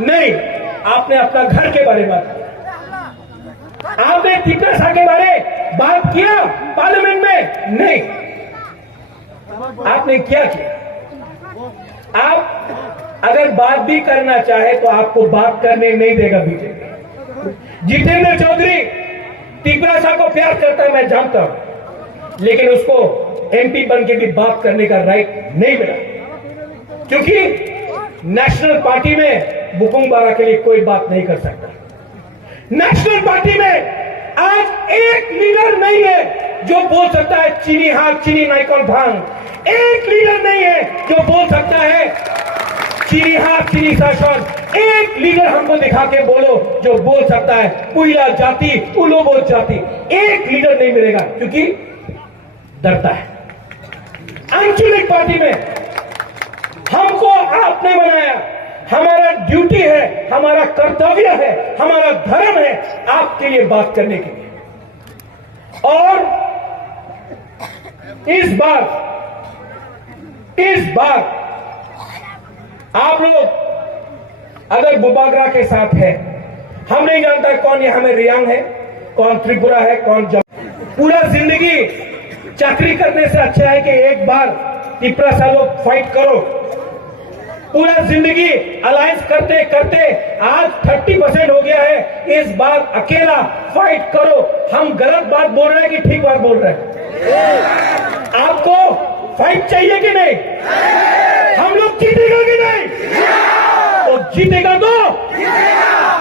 नहीं, आपने अपना घर के बारे में बात किया। आपने तिपरासा के बारे बात किया पार्लियामेंट में? नहीं। आपने क्या किया? आप अगर बात भी करना चाहे तो आपको बात करने नहीं देगा बीजेपी। जितेंद्र चौधरी तिपरासा को प्यार करता है, मैं जानता हूं, लेकिन उसको एमपी बन के भी बात करने का राइट नहीं मिला, क्योंकि नेशनल पार्टी में बुकुम बारा के लिए कोई बात नहीं कर सकता। नेशनल पार्टी में आज एक लीडर नहीं है जो बोल सकता है चीनी हाथ चीनी नाइकॉल भांग। एक लीडर नहीं है जो बोल सकता है चीनी हाथ चीनी शासन। एक लीडर हमको दिखा के बोलो जो बोल सकता है पुइला जाति उलोबो जाति। एक लीडर नहीं मिलेगा, क्योंकि डरता है। आंचलिक पार्टी में हमको आपने बनाया, हमारा ड्यूटी है, हमारा कर्तव्य है, हमारा धर्म है आपके लिए बात करने के लिए। और इस बार आप लोग अगर बुबागरा के साथ है, हम नहीं जानता कौन यहां में रियांग है, कौन त्रिपुरा है, कौन पूरा जिंदगी चाकरी करने से अच्छा है कि एक बार तिपरासा लोग फाइट करो। पूरा जिंदगी अलायंस करते करते आज 30% हो गया है। इस बार अकेला फाइट करो। हम गलत बात बोल रहे हैं कि ठीक बात बोल रहे हैं? आपको फाइट चाहिए कि नहीं? हम लोग जीतेगा कि नहीं? तो जीतेगा तो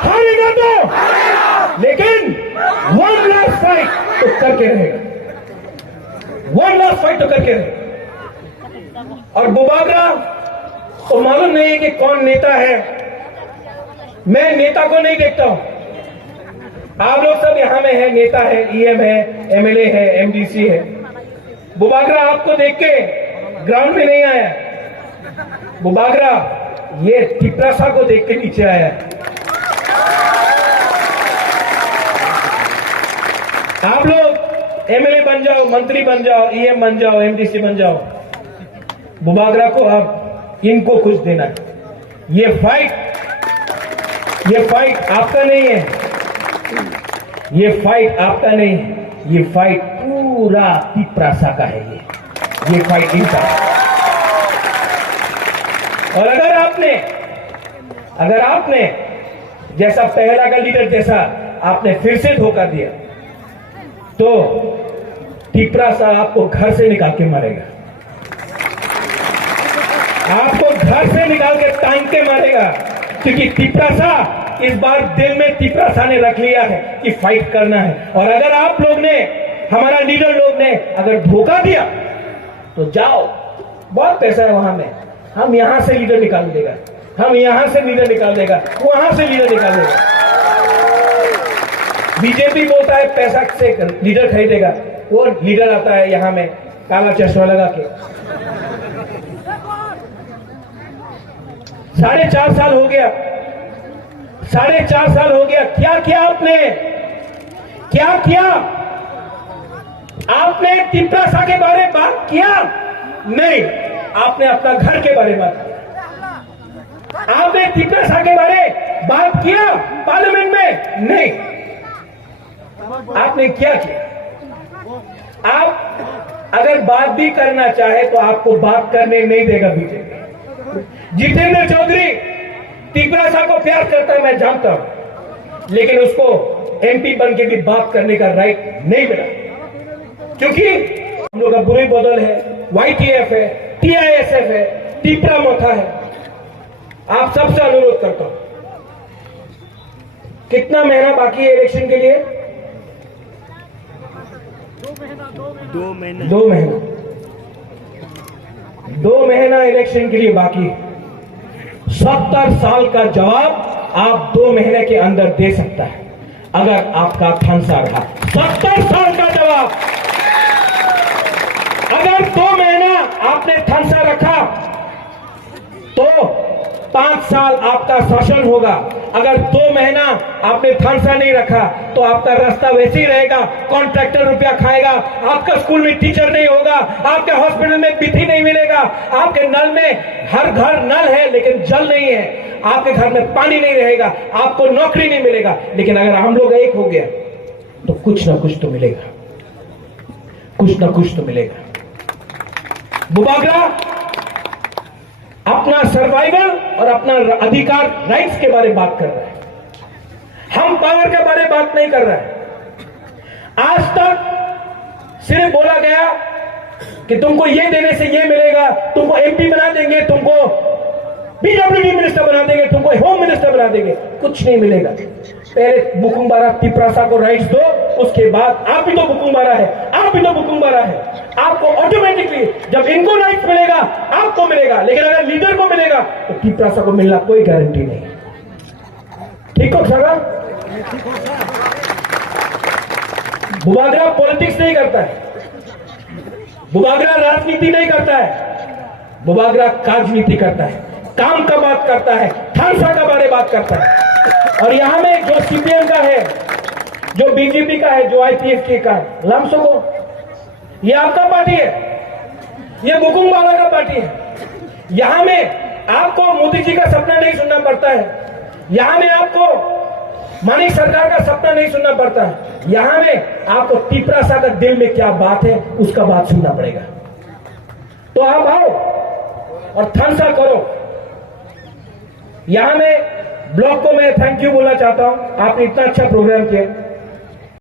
हारेगा तो, लेकिन वन लास्ट फाइट तो करके रहेगा। वन लास्ट फाइट तो करके रहेगा। और बुबागरा तो मालूम नहीं है कि कौन नेता है। मैं नेता को नहीं देखता हूं। आप लोग सब यहां में है, नेता है, ईएम है, एमएलए है, एमडीसी है। बुबागरा आपको देख के ग्राउंड में नहीं आया। बुबागरा ये तिपरासा को देख के नीचे आया। आप लोग एमएलए बन जाओ, मंत्री बन जाओ, ईएम बन जाओ, एमडीसी बन जाओ। बुबागरा को अब इनको कुछ देना है। ये फाइट आपका नहीं है। ये फाइट आपका नहीं है। ये फाइट पूरा तिपरासा का है। ये फाइट इनका है। और अगर आपने जैसा पहला का लीडर जैसा आपने फिर से धोखा दिया, तो तिपरासा आपको घर से निकाल के मारेगा। आपको घर से निकाल के टांग के मारेगा, क्योंकि तिपरासा इस बार दिल में तिपरासा ने रख लिया है कि फाइट करना है। और अगर आप लोग ने, हमारा लीडर लोग ने अगर धोखा दिया तो जाओ, बहुत पैसा है वहां में, हम यहां से लीडर निकाल देगा, हम यहां से लीडर निकाल देगा, वहां से लीडर निकाल देगा। बीजेपी बोलता है पैसा से लीडर खरीदेगा, वो लीडर आता है यहां में काला चश्मा लगा के। 4.5 साल हो गया, 4.5 साल हो गया। क्या किया आपने? क्या किया आपने? तिपरासा के बारे में बात किया? नहीं, आपने अपना घर के बारे में बात किया। आपने तिपरासा के बारे बात किया पार्लियामेंट में? नहीं। आपने क्या किया? आप अगर बात भी करना चाहे तो आपको बात करने नहीं देगा बीजेपी। जितेंद्र चौधरी तिपरासा को प्यार करता है, मैं जानता हूं, लेकिन उसको एमपी बन के भी बात करने का राइट नहीं मिला, क्योंकि हम लोग का बुरी बदल है, वाईटीएफ है, टीआईएसएफ है, टिपरा मोथा है। आप सबसे अनुरोध करता हूं, कितना महीना बाकी है इलेक्शन के लिए? 2 महीना इलेक्शन के लिए बाकी है। 70 साल का जवाब आप 2 महीने के अंदर दे सकता है, अगर आपका फंसा रहा। 70 साल का जवाब अगर 2 महीना आपने फंसा रखा तो 5 साल आपका शासन होगा। अगर 2 महीना आपने थानसा नहीं रखा तो आपका रास्ता वैसे ही रहेगा, कॉन्ट्रैक्टर रुपया खाएगा, आपका स्कूल में टीचर नहीं होगा, आपके हॉस्पिटल में बिथी नहीं मिलेगा, आपके नल में हर घर नल है लेकिन जल नहीं है, आपके घर में पानी नहीं रहेगा, आपको नौकरी नहीं मिलेगा। लेकिन अगर हम लोग एक हो गया तो कुछ ना कुछ तो मिलेगा, कुछ ना कुछ तो मिलेगा। बुबागरा अपना सर्वाइवल और अपना अधिकार, राइट्स के बारे में बात कर रहा है, हम पावर के बारे में बात नहीं कर रहे हैं। आज तक सिर्फ बोला गया कि तुमको ये देने से ये मिलेगा, तुमको एमपी बना देंगे, तुमको पीडब्ल्यूडी मिनिस्टर बना देंगे, तुमको होम मिनिस्टर बना देंगे, कुछ नहीं मिलेगा। पहले बुकुमबारा तिपरासा को राइट्स दो, उसके बाद आप भी तो बुकुमबारा है, आप भी तो बुकुमबारा है। आपको ऑटोमेटिकली जब इनको राइट्स मिलेगा आपको मिलेगा, लेकिन अगर लीडर को मिलेगा तो तिपरासा को मिलना कोई गारंटी नहीं। ठीक हो सगा? बुबागरा पॉलिटिक्स नहीं करता है, बुबागरा राजनीति नहीं करता है, बुबागरा राजनीति करता है, काम का बात करता है, थानसा का बारे बात करता है। और यहां में जो सीपीएम का है, जो बीजेपी का है, जो आईपीएफ का है, लम्सो को, ये आपका पार्टी है, ये बुकुमबारा का पार्टी है। यहां में आपको मोदी जी का सपना नहीं सुनना पड़ता है, यहां में आपको मानिक सरकार का सपना नहीं सुनना पड़ता है, यहां में आपको तिपरासा का दिल में क्या बात है उसका बात सुनना पड़ेगा। तो आप आओ और थानसा करो। यहां में ब्लॉक को मैं थैंक यू बोलना चाहता हूं, आपने इतना अच्छा प्रोग्राम किया।